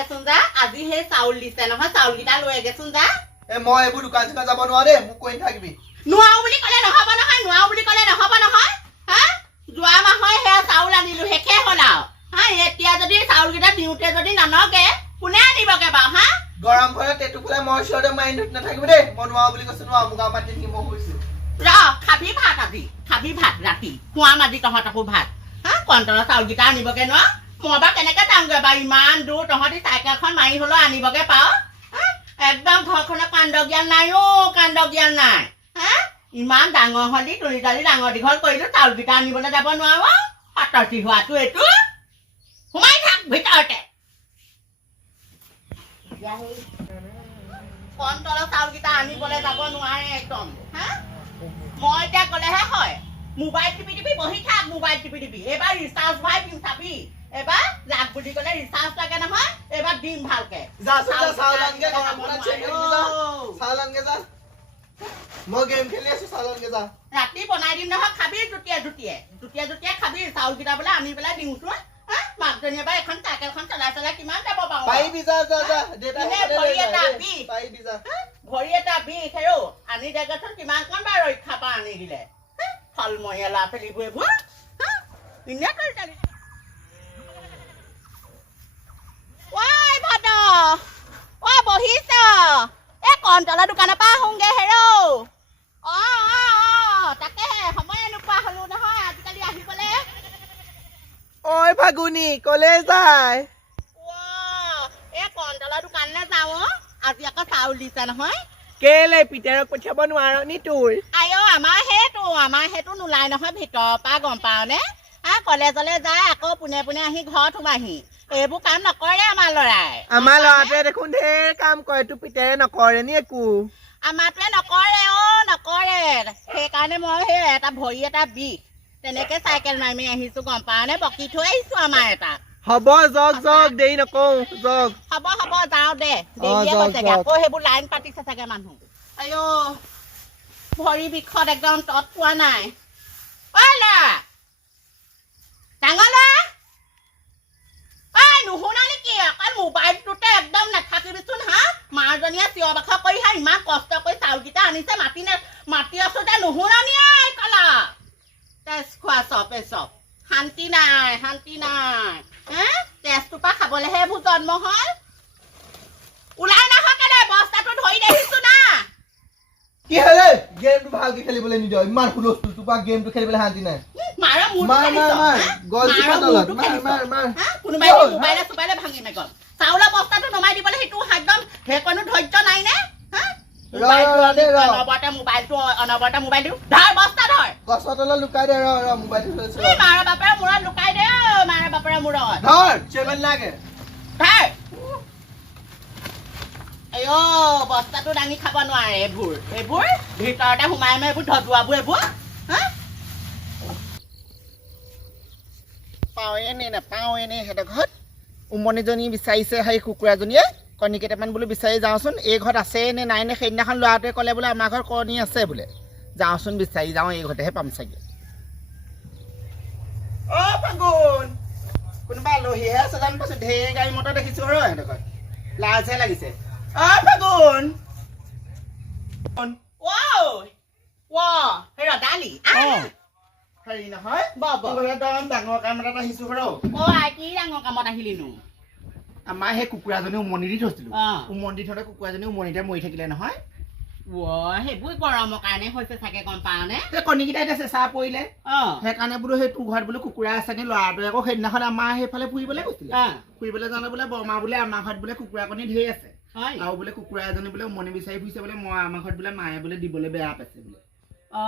আগেচোন যা। আজি সেই চাউল দিছে নহয় চাউলকেইটা লৈ আগেচোন যা। এ মই এইবোৰ দোকান চোকান যাব নোৱাৰো মোক কৈ নাথাকিবি। নোৱাৰো বুলি ক'লে নহ'ব নহয় নোৱাৰো বুলি ক'লে নহ'ব নহয়। হা? যোৱা মাহৰ সেয়া চাউল আনিলো শেষে হ'ল আৰু। হা এতিয়া যদি চাউলকেইটা দিওঁতে যদি নানকে কোনে আনিবগে বাৰু হা? গৰম ঘৰত পেলাই মই ওচৰতে মাৰি নাথাকিবি দেই। মই নোৱাৰো বুলি কৈছো নোৱাৰো মোক আমাৰ নিমখ হৈছে ৰ খাবি ভাত আজি। খাবি ভাত ৰাতি। খোৱাম আজি তহঁতকো ভাত। হা কণ্টলৰ চাউলকেইটা আনিবগে নোৱাৰ। মই বাৰু কেনেকে যামগৈ বাৰু ইমান দূৰ তহঁতি চাইকেলখন মাৰি হ'লেও আনিবগে হা? একদম ঘৰখনৰ কাণ্ড জ্ঞান নাই অ' কাণ্ড জ্ঞান নাই। হা? ইমান ডাঙৰ হলি তুলি তালি ডাঙৰ দীঘল কৰিলো চাউলকেইটা আনিবলৈ যাব নোৱাৰো পাতৰচি হোৱাটো এইটো। সোমাই থাক ভিতৰতে। মোবাইল টিপি টিপি বহি থাক মোবাইল টিপি টিপি। এইবাৰ ৰিচাৰ্জ ভৰাই দিম চাবি। এইবাৰ বুলি ক'লে ৰিচাৰ্জ লাগে নহয় এইবাৰ দিম ভালকে। মই গেম খেলি আছো যা। ৰাতি বনাই দিম নহয় খাবি জুটিয়ে জুটিয়ে জুটিয়ে জুটিয়ে খাবি চাউলকেইটা বোলে আনি পেলাই দিওঁচোন মাকজনীয়ে বা এখন চাইকেলখন চলাই চলাই কিমান যাব পাৰোঁ। পাৰিবি যা যা যা। দেউতা এনে সেইফালে ভৰি এটা। বিষ। পাৰিবি যা। হা? ভৰি এটা বিষ হেৰৌ আনি দেগেচোন কিমানকণ বাৰু ৰক্ষা পা আনি দিলে? ফলমৰীয়া ল'ৰা ছোৱালীবোৰ এইবোৰ। হা? ঐ ঐ বহিছ এই দোকানৰ পৰা আহোংগে হেৰৌ অ অ অ তাকেহে সময় এনেকুৱা হ'লো নহয় আজিকালি আহিবলে ঐ ফাগুনি কলে যায় ৱ, এই কণ্টলৰ দোকানলৈ যাওঁ অ। আজি আকৌ চাউল দিছে নহয় কেলে পিতাৰক পঠিয়াব নোৱাৰ নি তোৰ আই অ, আমাৰ সেইটো আমাৰ সেইটো নোলাই নহয় ভিতৰৰ পৰা গম পাওনে আ কলেজলৈ যায় আকৌ পোনে পোনে আহি ঘৰত সোমাহি এইবোৰ কাম নকৰে আমাৰ ল'ৰাই। আমাৰ ল'ৰাটোৱে দেখোন ঢেৰ কাম কৰে তোৰ পিতাৰে নকৰে নি একো? আমাৰটোৱে নকৰে অ নকৰে। সেইকাৰণে মই সেই এটা ভৰি এটা বিষ তেনেকে চাইকেল মাৰি আহিছো গম পাওনে বকি থৈ আহিছো আমাৰ এটা। হ'ব যক যক দেৰি নকওঁ যক হ'ব হ'ব যাওঁ দে। অ, দেৰিয়ে যাওক, হৈছেগে যাওক। আকৌ সেইবোৰ লাইন পাতিছে চাগে মানুহ। আইঅ ভৰি বিষত একদম তত পোৱা নাই। ল'ৰা। ডাঙৰ ল'ৰা। নুশুনা নেকি অকল মোবাইলটোতে একদম নাথাকিবিচোন হা? মাৰজনীয়ে চিঞৰ বাখৰ কৰি, হা, ইমান কষ্ট কৰি চাউলকেইটা আনিছে মাতি নে মাতি আছো দে নুশুনা নি ঐ কলা। তেজ খোৱা চব, এই চব। শান্তি নাই শান্তি নাই। হে? তেজটোৰ পৰা খাবলেহে এইবোৰ জন্ম হ'ল। ওলাই নাহক কেলে, বস্তাটো ধৰি দেখিছো না। কি হ'লে? গেমটো ভালকে খেলিবলৈ নিদিয়। ইমান হুলস্থুল তোৰ গেমটো খেলিবলৈ শান্তি নাই। মাৰ মাৰ মাৰ মাৰ গছজোপা তলত মাৰ মাৰ মাৰ কোনোবাই মোবাইলে চোবাইলে ভাঙি মেগল চাউলৰ বস্তাটো নমাই দিবলৈ সেইটো একদম সেইকণো ধৈৰ্য নাই নে? হা? ৰ, ৰ, ৰ, দে, ৰ। অনবৰতে মোবাইলটো অনবৰতে মোবাইল ধৰ বস্তা ধৰ। গছৰ তলত লুকাই দে ৰ ৰ মোবাইলটো লৈছো মাৰ বাপেৰে মূৰত লুকাই দে মাৰ বাপেৰে মূৰত। ধৰ। চেভেন লাগে। ধৰ। আইঅ বস্তাটো দাঙি খাব নোৱাৰে এইবোৰ। এইবোৰ ভিতৰতে সোমাই সোমাই এইবোৰ ধজুৱাবোৰ এইবোৰ। হা পাওঁৱে নে নাপাওঁৱে নে সিহঁতৰ ঘৰত? উমনিজনী বিচাৰিছে সেই কুকুৰাজনীয়ে। কণী কেইটামান বোলো বিচাৰি যাওঁচোন এই ঘৰত আছে নে নাই নে সেইদিনাখন ল'ৰাটোৱে ক'লে বোলে আমাৰ ঘৰত কণী আছে বোলে। যাওঁচোন বিচাৰি যাওঁ এই ঘৰতেহে পাম চাগে। অ' ফাগুন! কোনোবা আলহীহে আছে জানো পাইছোঁ ঢেৰ গাড়ী মটৰ দেখিছোঁ আৰু সিহঁতৰ লাজহে লাগিছে। অ' ৱা সেই ৰদালি হেৰি নহয়। ডাঙৰ কাম এটাত আহিছোঁ বাৰু অ কি ডাঙৰ কামত আহিলিনো। আমাৰ সেই কুকুৰাজনী উমনি দি থৈছিলোঁ। উমনি দি থওঁতে কুকুৰাজনী উমনিতে মৰি থাকিলে নহয়। সেইবোৰ গৰমৰ কাৰণে হৈছে চাগে গম পাৱনে? সেই কণীকেইটা এতিয়া চেঁচা পৰিলে। সেইকাৰণে বোলো সেই তোৰ ঘৰত বোলো কুকুৰা আছে নি ল'ৰাটোৱে আকৌ সেইদিনাখন আমাৰ সেইফালে ফুৰিবলৈ গৈছিলে। ফুৰিবলৈ যাওঁতে বোলে বৰমা বোলে আমাৰ ঘৰত বোলে কুকুৰা কণী ঢেৰ আছে। হয়। আৰু বোলে কুকুৰা এজনী বোলে উমনি বিচাৰি ফুৰিছে বোলে মই আমাৰ ঘৰত বোলে মায়ে বোলে দিবলৈ বেয়া পাইছে বোলে। অ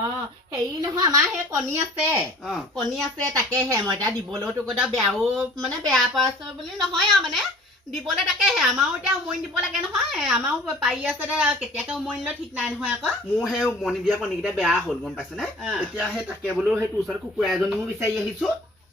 হেৰি নহয় আমাৰ সেই কণী আছে। অঁ। কণী আছে তাকেহে মই এতিয়া দিবলৈও তোক এতিয়া বেয়াও মানে বেয়া পাইছ বুলি নহয় আৰু মানে। দিবলৈ তাকেহে আমাৰো এতিয়া উমনি দিব লাগে নহয় আমাৰো পাৰি আছে দে কেতিয়াকে উমনি লয় ঠিক নাই নহয় আকৌ। মোৰ সেই উমনি দিয়া কণীকেইটা বেয়া হ'ল গম পাইছেনে অ। এতিয়া সেই তাকে বোলো সেই তোৰ ওচৰত কুকুৰা এজনীও বিচাৰি আহিছো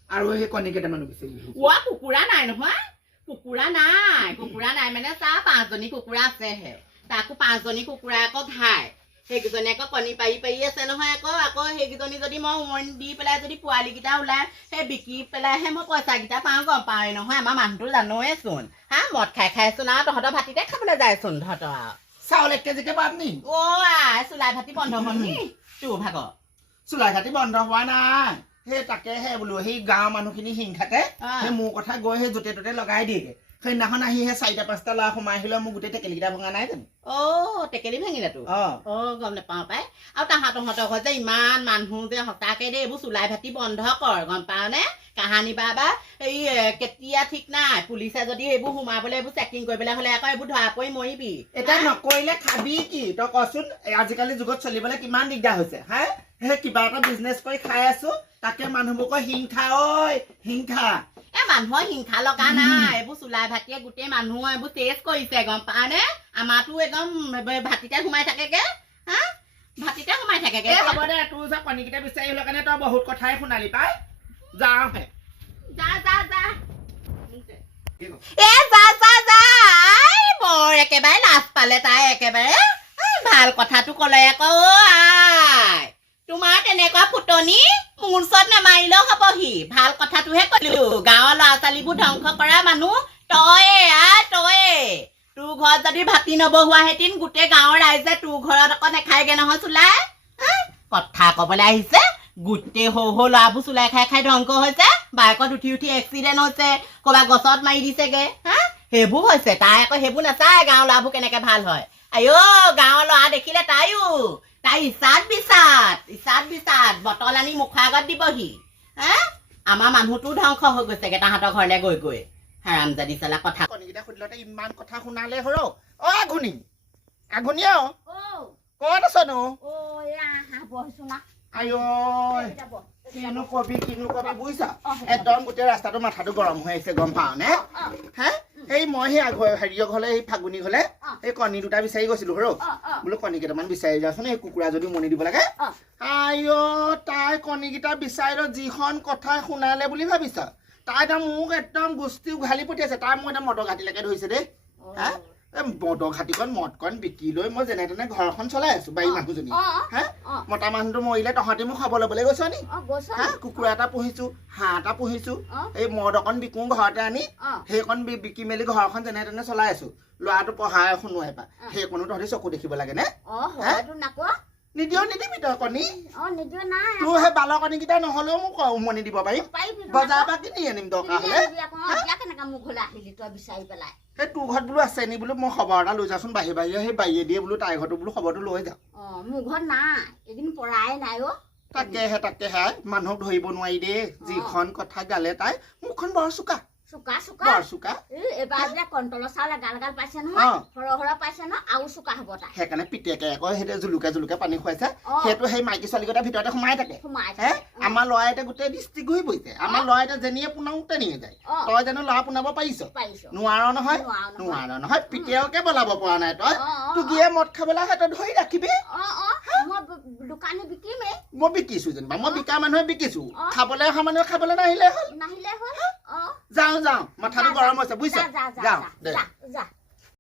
আৰু সেই কণী কেইটামানো বিচাৰি আহিছো। ওৱা কুকুৰা নাই নহয় কুকুৰা নাই কুকুৰা নাই মানে চা পাঁচজনী কুকুৰা আছেহে। তাকো পাঁচজনী কুকুৰা আকৌ ঘাই সেইকেইজনী আকৌ কণী পাৰি পাৰি আছে নহয় আকৌ আকৌ সেইকেইজনী যদি মই উমনি দি পেলাই যদি পোৱালীকেইটা ওলাই সেই বিকি পেলাইহে মই পইচাকেইটা পাওঁ গম পাওঁৱে নহয় আমাৰ মানুহটো জানোৱে চোন হা মদ খাই খাইচোন আৰু তহঁতৰ ভাতিতে খাবলৈ যায়চোন তহঁতৰ আৰু চাউল এক কেজিকে পাম নি অ' আই চুলাই ভাতি বন্ধ হ'ল নি তোৰ ভাগৰ চোলাই ঘাটি বন্ধ হোৱা নাই সেই তাকেহে বোলো সেই গাঁৱৰ মানুহখিনি হিং থাকে অ। সেই মোৰ কথা গৈ সেই য'তে ত'তে লগাই দিয়েগে সেইদিনাখন আহি সেই চাৰিটা পাঁচটা ল'ৰা সোমাই আহিলে মোৰ গোটেই টেকেলিকেইটা ভঙা নাই জানো? অ' টেকেলি ভাঙিলে তোৰ অ। অ' গম নাপাওঁ পাই। আৰু তাহাঁতহঁতৰ ঘৰত যে ইমান মানুহ যে সঁচাকে দেই এইবোৰ চুলাই ভাতি বন্ধ কৰ গম পাৱনে কাহানী বা বা এই কেতিয়া ঠিক নাই? পুলিচে যদি এইবোৰ সোমাবলৈ এইবোৰ চেকিং কৰিবলৈ হ'লে আকৌ এইবোৰ ধৰা পৰি মৰিবি। এতিয়া নকৰিলে খাবি কি? তই কচোন আজিকালি যুগত চলিবলৈ কিমান দিগদাৰ হৈছে হা? সেই কিবা এটা বিজনেছ কৰি খাই আছো তাকে মানুহবোৰ কয় হিংসা ঐ হিংসা মানুহৰ হিংসা লগা নাই এইবোৰ চুলাই ভাতিয়ে গোটেই মানুহ এইবোৰ টেষ্ট কৰিছে গম পাৱনে আমাৰতো একদম ভাতিতে সোমাই থাকেগে হা? ভাতিতে সোমাই থাকেগে। হ'ব দে তোৰ যে কণীকেইটা বিচাৰি আহিলৰ কাৰণে তই বহুত কথাই শুনালি পাই। যাওঁহে। যা যা যা। এ যা যা যা। আই, বৰ একেবাৰে লাজ পালে তাই একেবাৰে। আই, ভাল কথাটো ক'লে আকৌ অ' আই তোমাৰ তেনেকুৱা ফুটনি মোৰ ওচৰত নেমাৰিলেও হ'বহি ভাল কথাটোহে ক'লো। গাঁৱৰ ল'ৰা ছোৱালীবোৰ ধ্বংস কৰা মানুহ তয়ে আই তয়ে। তোৰ ঘৰত যদি ভাতি নবহুৱা হেঁতেন গোটেই গাঁৱৰ ৰাইজে তোৰ ঘৰত আকৌ নেখায়গে নহয় চোলাই? কথা ক'বলৈ আহিছে গোটেই সৰু সৰু ল'ৰাবোৰ চোলাই খাই খাই ধ্বংস হৈছে। বাইকত উঠি উঠি এক্সিডেণ্ট হৈছে ক'ৰবাত গছত মাৰি দিছেগে। হা সেইবোৰ হৈছে। তাই আকৌ সেইবোৰ নাচায় গাঁৱৰ ল'ৰাবোৰ কেনেকে ভাল হয়। আইঅ' গাঁৱৰ ল'ৰা দেখিলে তাইও তাই ইচাত বিচাত ইচাত বিচাত বটল আনি মুখৰ আগত দিবহি। হা? আমাৰ মানুহটো ধ্বংস হৈ গৈছেগে তাহাঁতৰ ঘৰলৈ গৈ গৈ। হাৰামজাদি চালা কথা কণীকেইটা সুধিলতে ইমান কথা শুনালে সৰ অ আঘুনি আঘুনি অ। ক'ত আছনো। কিনো কবি কিনো কবি বুজিছা? একদম গোটেই ৰাস্তাটো মাথাটো গৰম হৈ আহিছে গম পাওঁ নে? হে? এই মই সেই আঘ- হেৰিয়ৰ ঘৰলে সেই ফাগুনি ঘৰলে। এই কণী দুটা বিচাৰি গৈছিলো সৰ অ, বোলো কণী কেইটামান বিচাৰি যাচোন এই কুকুৰা যদি উমনি দিব লাগে। আইঅ তাই কণীকেইটা বিচাৰি লৈ যিখন কথা শুনালে বুলি ভাবিছ? তাই এতিয়া মোক একদম গোষ্ঠী উঘালি পঠিয়াইছে। তাই মোক এতিয়া মদৰ ঘাটিলৈকে ধৰিছে দেই। হা? এই মদৰ ঘাটিকণ মদকণ বিকি লৈ মই যেনে তেনে ঘৰখন চলাই আছো বাৰী। মানুহজনী। হা? মতা মানুহটো মৰিলে তহঁতি মোক খবৰ ল'বলৈ গৈছ নি? হা? কুকুৰা এটা পুহিছো হাঁহ এটা পুহিছো এই মদ অকণ বিকো ঘৰতে আনি সেইকণ বিকি মেলি ঘৰখন যেনে তেনে চলাই আছো। ল'ৰাটো পঢ়াই শুনোৱাই পা। সেইকণো তহঁতি চকু দেখিব লাগে নে। নিদিও নিদিবি তই কণী। তোৰ সেই বালৰ কণীকেইটা নহ'লেও মোক উমনি দিব পাৰিম। বজাৰৰ পৰা কিনি আনিম দৰকাৰ হ'লে। সেই তোৰ ঘৰত বোলো আছে নি বোলো মই খবৰ এটা লৈ যাচোন বাহিৰে বাহিৰে সেই বাৰীয়ে দিয়ে বোলো তাইৰ ঘৰতো বোলো খবৰটো লৈ যাওঁ অ, মোৰ ঘৰত নাই। এদিন পৰাই নাই অ। তাকেহে তাকেহে মানুহক ধৰিব নোৱাৰি দেই যিখন কথা গালে তাই মুখখন বৰ চোকা চোকা চোকা বৰ চোকা যে কণ্ট্ৰলৰ চাউল এগাল এগাল পাইছে নহয় অ। সৰহ সৰহ পাইছে ন আৰু চোকা হ'ব তাই। সেইকাৰণে পিতেকে আকৌ সেইটো জুলুকে জুলুকে পানী খুৱাইছে। সেইটো সেই মাইকী ছোৱালীকেইটাৰ ভিতৰতে সোমাই থাকে। সোমাই থাকে। আমাৰ এতিয়া গোটেই ডিষ্ট্ৰিক্ট ঘূৰি পৰিছে। আমাৰ ল'ৰাই এতিয়া যেনিয়ে পোনাও তেনিয়ে যায়। তই জানো ল'ৰা পোনাব পাৰিছ? নোৱাৰ নহয়। নোৱাৰ নহয়। পিতেয়কে বলাব পৰা নাই তই। অ, অ, তোক গিয়ে মদ খাবলৈ হাতত ধৰি ৰাখিবি। ব- দোকানী বিকিমেই মই বিকিছো যেনিবা মই বিকা মানুহে বিকিছো। খাবলৈ অহা মানুহে খাবলৈ নাহিলে হ'ল। নাহিলে হ'ল? অ। যাওঁ যাওঁ। মাথাটো গৰম হৈছে বুজিছ? যাওঁ